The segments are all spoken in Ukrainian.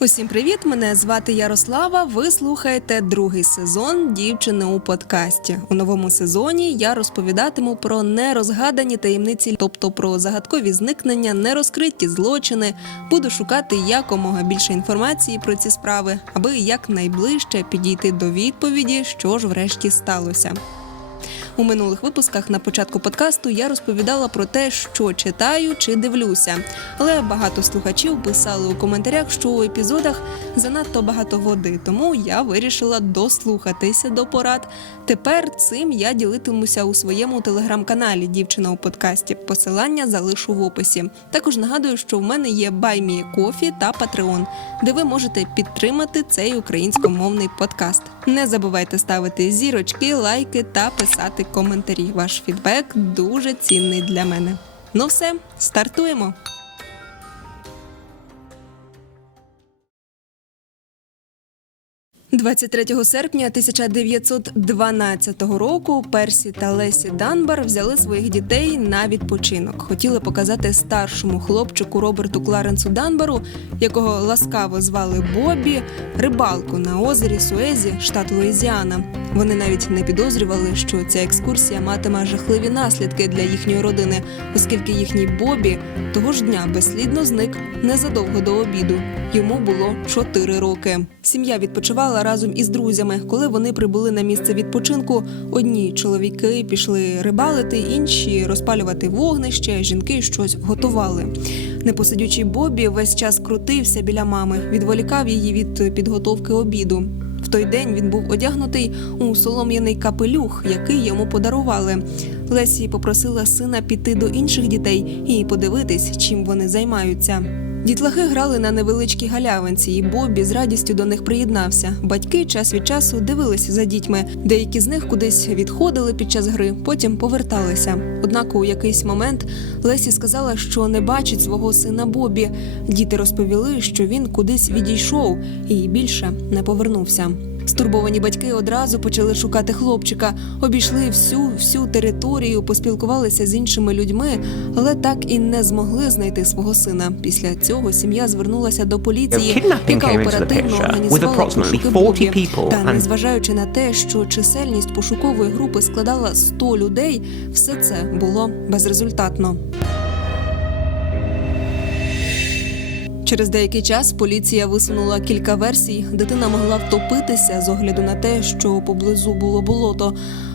Усім привіт! Мене звати Ярослава. Ви слухаєте другий сезон Дівчини у подкасті. У новому сезоні я розповідатиму про нерозгадані таємниці, тобто про загадкові зникнення, нерозкриті злочини. Буду шукати якомога більше інформації про ці справи, аби якнайближче підійти до відповіді, що ж врешті сталося. У минулих випусках на початку подкасту я розповідала про те, що читаю чи дивлюся. Але багато слухачів писали у коментарях, що у епізодах занадто багато води, тому я вирішила дослухатися до порад. Тепер цим я ділитимуся у своєму телеграм-каналі Дівчина у подкасті. Посилання залишу в описі. Також нагадую, що в мене є Кофі та Patreon, де ви можете підтримати цей українськомовний подкаст. Не забувайте ставити зірочки, лайки та писати коментарі. Ваш фідбек дуже цінний для мене. Ну все, стартуємо. – 23 серпня 1912 року Персі та Лесі Данбар взяли своїх дітей на відпочинок. Хотіли показати старшому хлопчику Роберту Кларенсу Данбару, якого ласкаво звали Бобі, рибалку на озері Суезі, штат Луїзіана. Вони навіть не підозрювали, що ця екскурсія матиме жахливі наслідки для їхньої родини, оскільки їхній Бобі того ж дня безслідно зник незадовго до обіду. Йому було 4 роки. Сім'я відпочивала разом із друзями. Коли вони прибули на місце відпочинку, одні чоловіки пішли рибалити, інші розпалювати вогнище, жінки щось готували. Непосидючий Бобі весь час крутився біля мами, відволікав її від підготовки обіду. В той день він був одягнутий у солом'яний капелюх, який йому подарували. Лесі попросила сина піти до інших дітей і подивитись, чим вони займаються. Дітлахи грали на невеличкій галявинці, і Бобі з радістю до них приєднався. Батьки час від часу дивилися за дітьми. Деякі з них кудись відходили під час гри, потім поверталися. Однак у якийсь момент Лесі сказала, що не бачить свого сина Бобі. Діти розповіли, що він кудись відійшов і більше не повернувся. Стурбовані батьки одразу почали шукати хлопчика, обійшли всю всю територію, поспілкувалися з іншими людьми, але так і не змогли знайти свого сина. Після цього сім'я звернулася до поліції, яка оперативно організувала пошуки 40 Бобі. Та незважаючи на те, що чисельність пошукової групи складала 100 людей, все це було безрезультатно. Через деякий час поліція висунула кілька версій. Дитина могла втопитися з огляду на те, що поблизу було болото.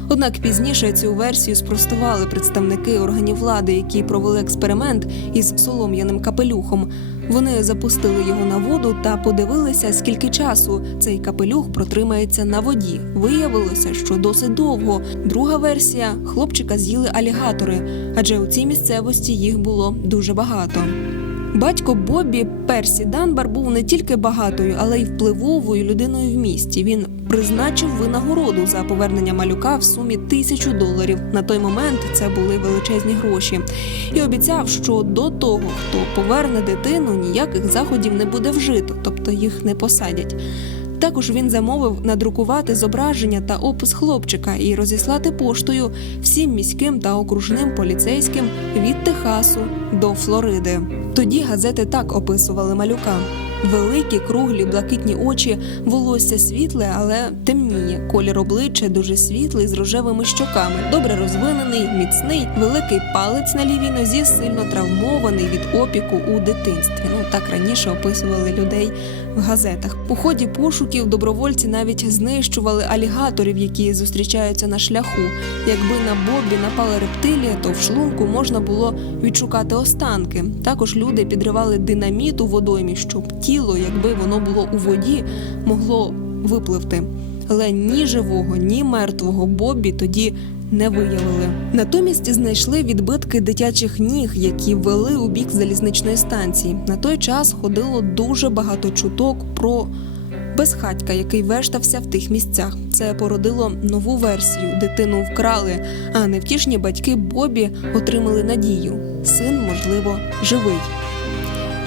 Однак пізніше цю версію спростували представники органів влади, які провели експеримент із солом'яним капелюхом. Вони запустили його на воду та подивилися, скільки часу цей капелюх протримається на воді. Виявилося, що досить довго. Друга версія хлопчика з'їли алігатори, адже у цій місцевості їх було дуже багато. Батько Бобі Персі Данбар був не тільки багатою, але й впливовою людиною в місті. Він призначив винагороду за повернення малюка в сумі тисячу доларів. На той момент це були величезні гроші. І обіцяв, що до того, хто поверне дитину, ніяких заходів не буде вжито, тобто їх не посадять. Також він замовив надрукувати зображення та опис хлопчика і розіслати поштою всім міським та окружним поліцейським від Техасу до Флориди. Тоді газети так описували малюка. Великі, круглі, блакитні очі, волосся світле, але темніє. Колір обличчя дуже світлий з рожевими щоками, добре розвинений, міцний, великий палець на лівій нозі сильно травмований від опіку у дитинстві. Ну так раніше описували людей в газетах. У ході пошуків добровольці навіть знищували алігаторів, які зустрічаються на шляху. Якби на Бобі напала рептилія, то в шлунку можна було відшукати останки. Також люди підривали динаміт у водоймі, щоб тіло, якби воно було у воді, могло випливти. Але ні живого, ні мертвого Бобі тоді не виявили. Натомість знайшли відбитки дитячих ніг, які вели у бік залізничної станції. На той час ходило дуже багато чуток про безхатька, який вештався в тих місцях. Це породило нову версію. Дитину вкрали, а невтішні батьки Бобі отримали надію. Син, можливо, живий.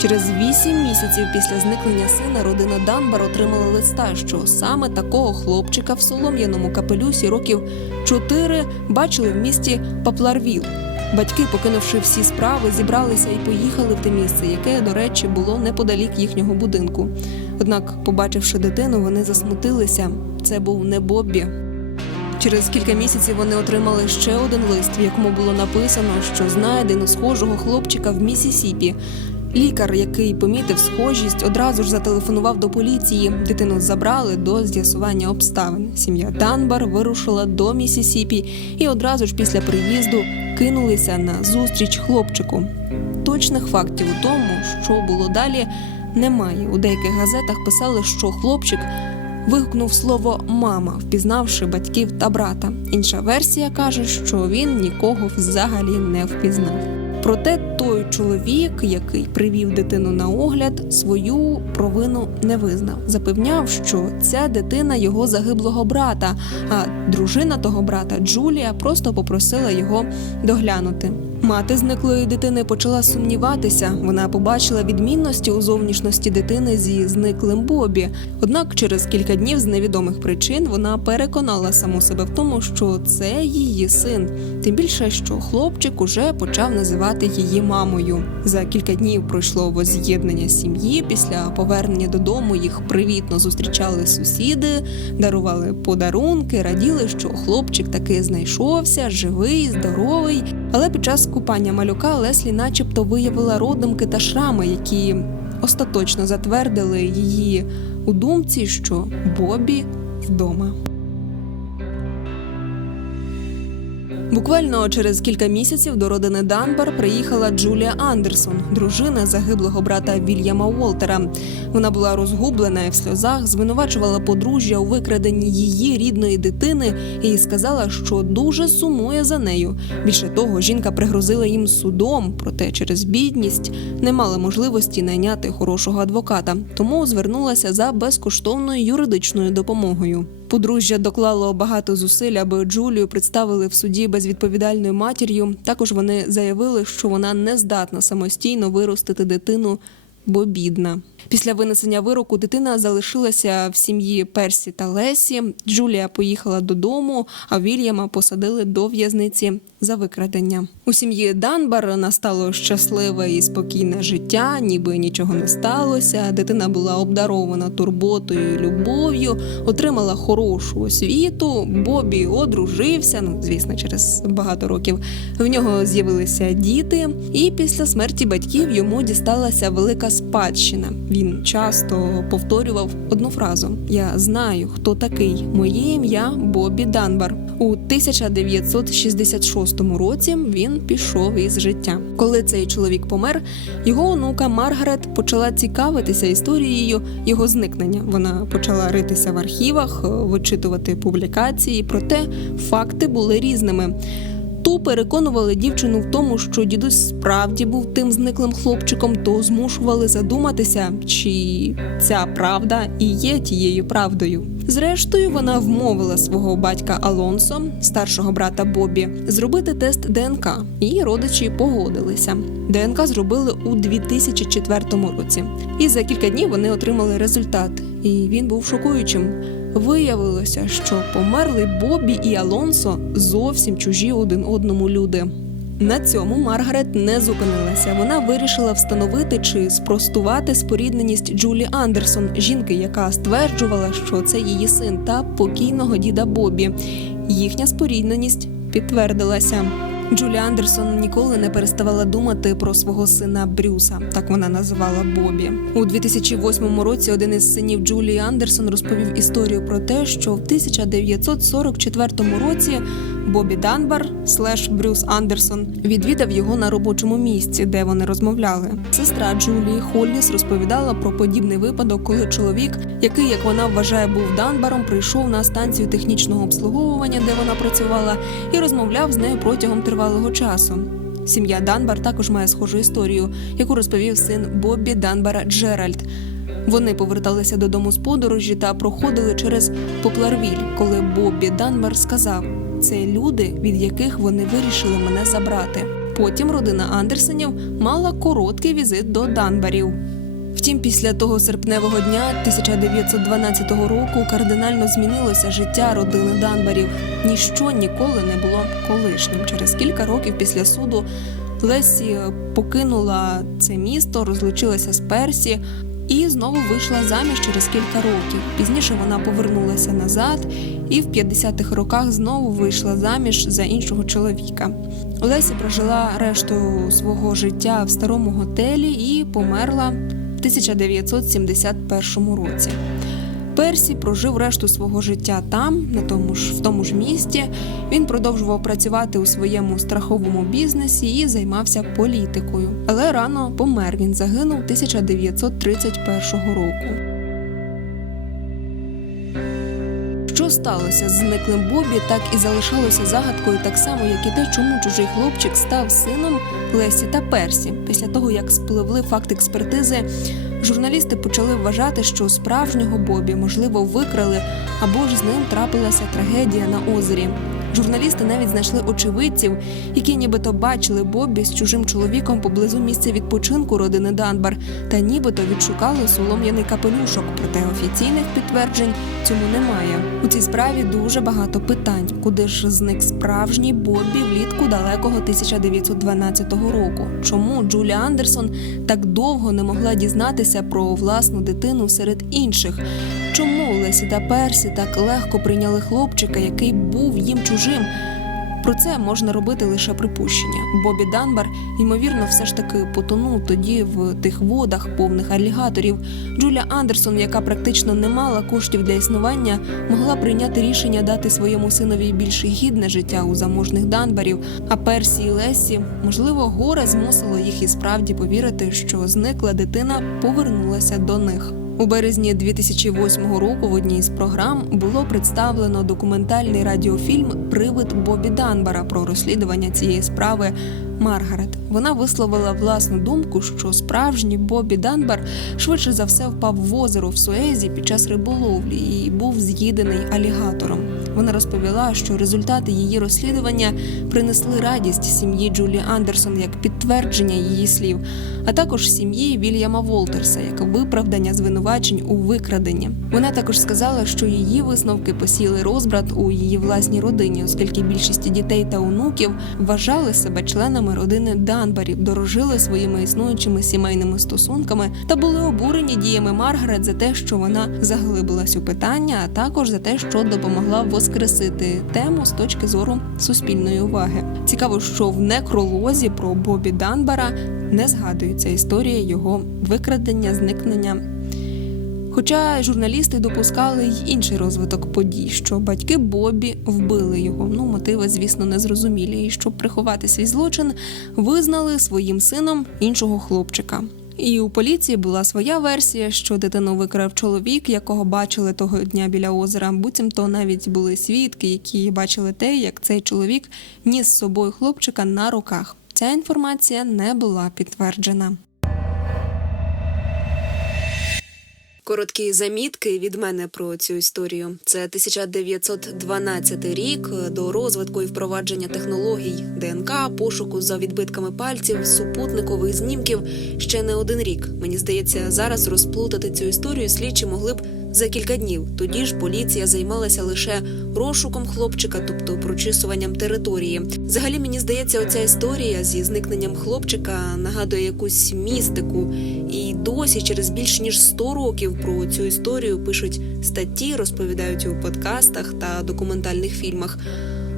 Через вісім місяців після зникнення сина родина Данбар отримала листа, що саме такого хлопчика в солом'яному капелюсі років чотири бачили в місті Папларвіл. Батьки, покинувши всі справи, зібралися і поїхали в те місце, яке, до речі, було неподалік їхнього будинку. Однак, побачивши дитину, вони засмутилися. Це був не Боббі. Через кілька місяців вони отримали ще один лист, в якому було написано, що знайдено схожого хлопчика в Місісіпі. Лікар, який помітив схожість, одразу ж зателефонував до поліції. Дитину забрали до з'ясування обставин. Сім'я Данбар вирушила до Місісіпі і одразу ж після приїзду кинулися на зустріч хлопчику. Точних фактів у тому, що було далі, немає. У деяких газетах писали, що хлопчик вигукнув слово мама, впізнавши батьків та брата. Інша версія каже, що він нікого взагалі не впізнав. Проте той чоловік, який привів дитину на огляд, свою провину не визнав. Запевняв, що ця дитина його загиблого брата, а дружина того брата Джулія просто попросила його доглянути. Мати зниклої дитини почала сумніватися. Вона побачила відмінності у зовнішності дитини зі зниклим Бобі. Однак через кілька днів з невідомих причин вона переконала саму себе в тому, що це її син. Тим більше, що хлопчик уже почав називати її мамою. За кілька днів пройшло воз'єднання сім'ї. Після повернення додому їх привітно зустрічали сусіди, дарували подарунки, раділи, що хлопчик таки знайшовся, живий, здоровий. Але під час купання малюка Леслі, начебто, виявила родимки та шрами, які остаточно затвердили її у думці, що Бобі вдома. Буквально через кілька місяців до родини Данбар приїхала Джулія Андерсон, дружина загиблого брата Вільяма Уолтера. Вона була розгублена і в сльозах, звинувачувала подружжя у викраденні її рідної дитини і сказала, що дуже сумує за нею. Більше того, жінка пригрозила їм судом, проте через бідність не мала можливості найняти хорошого адвоката, тому звернулася за безкоштовною юридичною допомогою. Подружжя доклало багато зусиль, аби Джулію представили в суді безвідповідальною матір'ю. Також вони заявили, що вона не здатна самостійно виростити дитину, бо бідна. Після винесення вироку дитина залишилася в сім'ї Персі та Лесі. Джулія поїхала додому, а Вільяма посадили до в'язниці за викрадення. У сім'ї Данбар настало щасливе і спокійне життя, ніби нічого не сталося. Дитина була обдарована турботою, і любов'ю, отримала хорошу освіту. Бобі одружився. Ну, звісно, через багато років в нього з'явилися діти, і після смерті батьків йому дісталася велика спадщина. Він часто повторював одну фразу: Я знаю, хто такий. Моє ім'я Бобі Данбар. У 1966 році він пішов із життя. Коли цей чоловік помер, його онука Маргарет почала цікавитися історією його зникнення. Вона почала ритися в архівах, вичитувати публікації, проте факти були різними. Ту переконували дівчину в тому, що дідусь справді був тим зниклим хлопчиком, то змушували задуматися, чи ця правда і є тією правдою. Зрештою, вона вмовила свого батька Алонсо, старшого брата Бобі, зробити тест ДНК, і родичі погодилися. ДНК зробили у 2004 році, і за кілька днів вони отримали результат. І він був шокуючим. Виявилося, що померли Бобі і Алонсо зовсім чужі один одному люди. На цьому Маргарет не зупинилася. Вона вирішила встановити чи спростувати спорідненість Джулі Андерсон, жінки, яка стверджувала, що це її син та покійного діда Бобі. Їхня спорідненість підтвердилася. Джулі Андерсон ніколи не переставала думати про свого сина Брюса, так вона називала Бобі. У 2008 році один із синів Джулії Андерсон розповів історію про те, що в 1944 році Бобі Данбар слеш Брюс Андерсон відвідав його на робочому місці, де вони розмовляли. Сестра Джулії Холліс розповідала про подібний випадок, коли чоловік, який, як вона вважає, був Данбаром, прийшов на станцію технічного обслуговування, де вона працювала, і розмовляв з нею протягом тривалого часу. Сім'я Данбар також має схожу історію, яку розповів син Боббі Данбара Джеральд. Вони поверталися додому з подорожі та проходили через Попларвіль, коли Боббі Данбар сказав: це люди, від яких вони вирішили мене забрати. Потім родина Андерсенів мала короткий візит до Данбарів. Втім, після того серпневого дня 1912 року кардинально змінилося життя родини Данбарів. Ніщо ніколи не було колишнім. Через кілька років після суду Лесі покинула це місто, розлучилася з Персі. і знову вийшла заміж через кілька років. Пізніше вона повернулася назад і в 50-х роках знову вийшла заміж за іншого чоловіка. Леся прожила решту свого життя в старому готелі і померла в 1971 році. Персі прожив решту свого життя там, на тому ж в тому ж місті. Він продовжував працювати у своєму страховому бізнесі і займався політикою. Але рано помер. Він загинув 1931 року. Сталося з зниклим Бобі, так і залишалося загадкою, так само, як і те, чому чужий хлопчик став сином Лесі та Персі. Після того, як спливли факт експертизи, журналісти почали вважати, що справжнього Бобі можливо викрали або ж з ним трапилася трагедія на озері. Журналісти навіть знайшли очевидців, які нібито бачили Бобі з чужим чоловіком поблизу місця відпочинку родини Данбар, та нібито відшукали солом'яний капелюшок. Проте офіційних підтверджень цьому немає. У цій справі дуже багато питань, куди ж зник справжній Бобі влітку далекого 1912 року. Чому Джулія Андерсон так довго не могла дізнатися про власну дитину серед інших? Лесі та Персі так легко прийняли хлопчика, який був їм чужим? Про це можна робити лише припущення. Бобі Данбар, ймовірно, все ж таки потонув тоді в тих водах, повних алігаторів. Джуля Андерсон, яка практично не мала коштів для існування, могла прийняти рішення дати своєму синові більш гідне життя у заможних Данбарів. А Персі і Лесі, можливо, горе змусило їх і справді повірити, що зникла дитина повернулася до них. У березні 2008 року в одній з програм було представлено документальний радіофільм Привид Бобі Данбара про розслідування цієї справи Маргарет. Вона висловила власну думку, що справжній Бобі Данбар швидше за все впав в озеро в Суезі під час риболовлі і був з'їдений алігатором. Вона розповіла, що результати її розслідування принесли радість сім'ї Джулі Андерсон як підтвердження її слів, а також сім'ї Вільяма Волтерса як виправдання звинувачень у викраденні. Вона також сказала, що її висновки посіли розбрат у її власній родині, оскільки більшість дітей та онуків вважали себе членами родини Данбарів, дорожили своїми існуючими сімейними стосунками та були обурені діями Маргарет за те, що вона заглибилась у питання, а також за те, що допомогла воскресити тему з точки зору суспільної уваги. Цікаво, що в некролозі про Бобі Данбара не згадується історія його викрадення, зникнення. Хоча журналісти допускали й інший розвиток подій, що батьки Бобі вбили його. Ну, мотиви, звісно, не зрозумілі. І щоб приховати свій злочин, визнали своїм сином іншого хлопчика. І у поліції була своя версія, що дитину викрав чоловік, якого бачили того дня біля озера. Буцімто навіть були свідки, які бачили те, як цей чоловік ніс з собою хлопчика на руках. Ця інформація не була підтверджена. Короткі замітки від мене про цю історію. Це 1912 рік до розвитку і впровадження технологій ДНК, пошуку за відбитками пальців, супутникових знімків ще не один рік. Мені здається, зараз розплутати цю історію слідчі могли б за кілька днів. Тоді ж поліція займалася лише розшуком хлопчика, тобто прочисуванням території. Взагалі мені здається, оця історія зі зникненням хлопчика нагадує якусь містику. І досі, через більш ніж 100 років, про цю історію пишуть статті, розповідають у подкастах та документальних фільмах.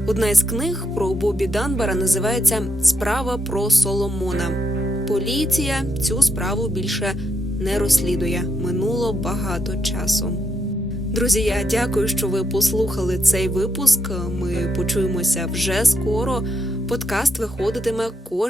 Одна із книг про Бобі Данбара називається Справа про Соломона. Поліція цю справу більше не розслідує. Минуло багато часу. Друзі, я дякую, що ви послухали цей випуск. Ми почуємося вже скоро. Подкаст виходитиме кожен.